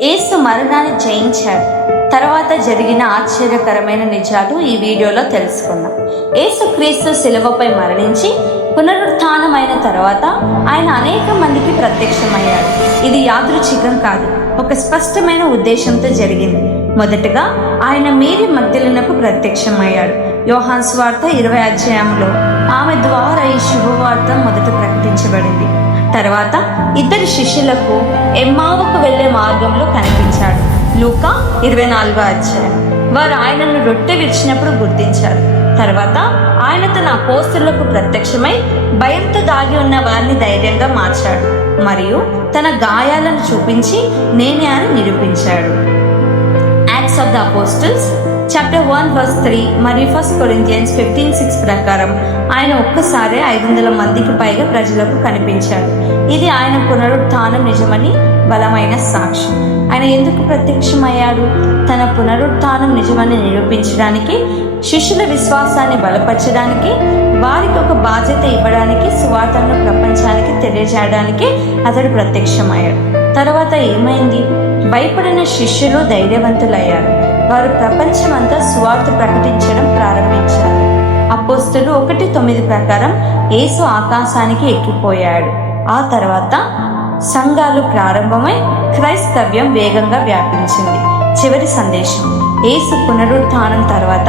యేసు మరణాన్ని జయించాడు. తర్వాత జరిగిన ఆశ్చర్యకరమైన నిజాలు ఈ వీడియోలో తెలుసుకుందాం. యేసుక్రీస్తు శిలువపై మరణించి పునరుత్థానమైన తర్వాత ఆయన అనేక మందికి ప్రత్యక్షమయ్యాడు. ఇది యాదృచ్ఛికం కాదు, ఒక స్పష్టమైన ఉద్దేశంతో జరిగింది. మొదటగా ఆయన మేరీ మగ్దలేనకు ప్రత్యక్షమయ్యాడు. యోహాను సువార్త 20వ అధ్యాయంలో ఆమె ద్వారా ఈ శుభవార్త మొదట ప్రకటించబడింది. తర్వాత ఇద్దరు శిష్యులకు ఎమ్మావుకు వెళ్లే మార్గంలో కనిపించాడు. లూకా 24వ అధ్యాయం. వారు ఆయనను రొట్టె విరిచినప్పుడు గుర్తించారు. తర్వాత ఆయన తన అపోస్తలులకు ప్రత్యక్షమై భయంతో దాగి ఉన్న వారిని ధైర్యంగా మార్చాడు మరియు తన గాయాలను చూపించి నేనే అని నిరూపించాడు. Acts of the apostles chapter 1:3 మరియు 1 Corinthians 15:6 ప్రకారం ఆయన ఒక్కసారి 500 మందికి పైగా ప్రజలకు కనిపించాడు. ఇది ఆయన పునరుత్థానం నిజమని బలమైన సాక్ష్యం. ఆయన ఎందుకు ప్రత్యక్షమయ్యాడు? తన పునరుత్థానం నిజమని నిరూపించడానికి, శిష్యుల విశ్వాసాన్ని బలపరచడానికి, వారికి ఒక బాధ్యత ఇవ్వడానికి, సువార్తను ప్రపంచానికి తెలియజేయడానికి అతడు ప్రత్యక్షమయ్యాడు. తర్వాత ఏమైంది? భయపడిన శిష్యులు ధైర్యవంతులయ్యారు. వారు ప్రపంచమంతా సువార్త ప్రకటించడం ప్రారంభించారు. అపోస్తలు 1:9 ప్రకారం యేసు ఆకాశానికి ఎక్కిపోయాడు. ఆ తర్వాత సంఘాలు ప్రారంభమై క్రైస్తవ్యం వేగంగా వ్యాపించింది. చివరి సందేశం: యేసు పునరుత్థానం తర్వాత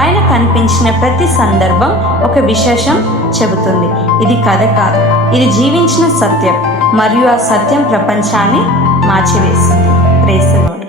ఆయన కనిపించిన ప్రతి సందర్భం ఒక విశేషం చెబుతుంది. ఇది కథ కాదు, ఇది జీవించిన సత్యం, మరియు ఆ సత్యం ప్రపంచాన్ని మార్చివేసింది. Praise the lord.